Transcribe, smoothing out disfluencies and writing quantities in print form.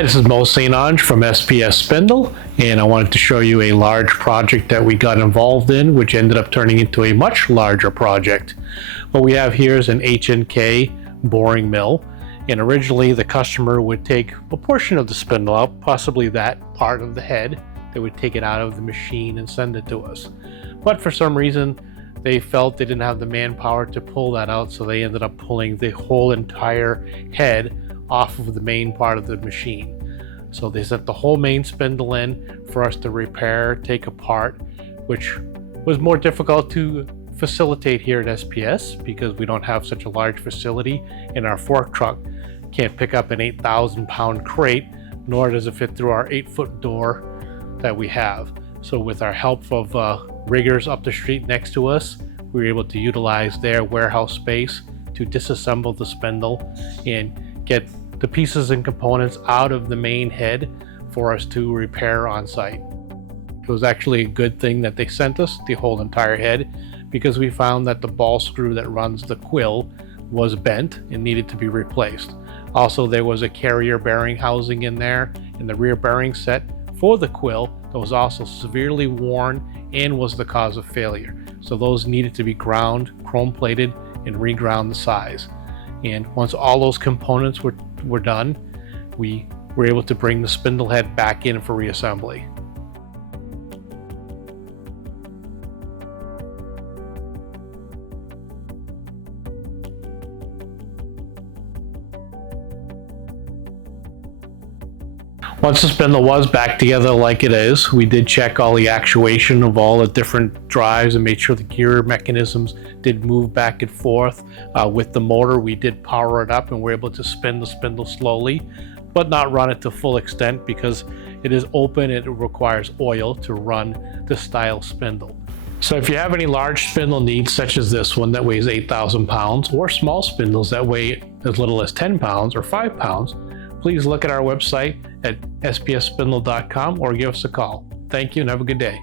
Hi, this is Mo St. Ange from SPS Spindle, and I wanted to show you a large project that we got involved in, which ended up turning into a much larger project. What we have here is an HNK boring mill, and originally the customer would take a portion of the spindle out, possibly that part of the head. They would take it out of the machine and send it to us. But for some reason, they felt they didn't have the manpower to pull that out, so they ended up pulling the whole entire head off of the main part of the machine. So they sent the whole main spindle in for us to repair, take apart, which was more difficult to facilitate here at SPS because we don't have such a large facility, and our fork truck can't pick up an 8,000 pound crate, nor does it fit through our 8-foot door that we have. So with our help of riggers up the street next to us, we were able to utilize their warehouse space to disassemble the spindle and get the pieces and components out of the main head for us to repair on site. It was actually a good thing that they sent us the whole entire head, because we found that the ball screw that runs the quill was bent and needed to be replaced. Also, there was a carrier bearing housing in there in the rear bearing set for the quill that was also severely worn and was the cause of failure. So those needed to be ground, chrome plated, and reground the size. And once all those components were done, we were able to bring the spindle head back in for reassembly. Once the spindle was back together like it is, we did check all the actuation of all the different drives and made sure the gear mechanisms did move back and forth. With the motor, we did power it up and we're able to spin the spindle slowly, but not run it to full extent because it is open and it requires oil to run the style spindle. So if you have any large spindle needs, such as this one that weighs 8,000 pounds, or small spindles that weigh as little as 10 pounds or 5 pounds, please look at our website at spsspindle.com or give us a call. Thank you and have a good day.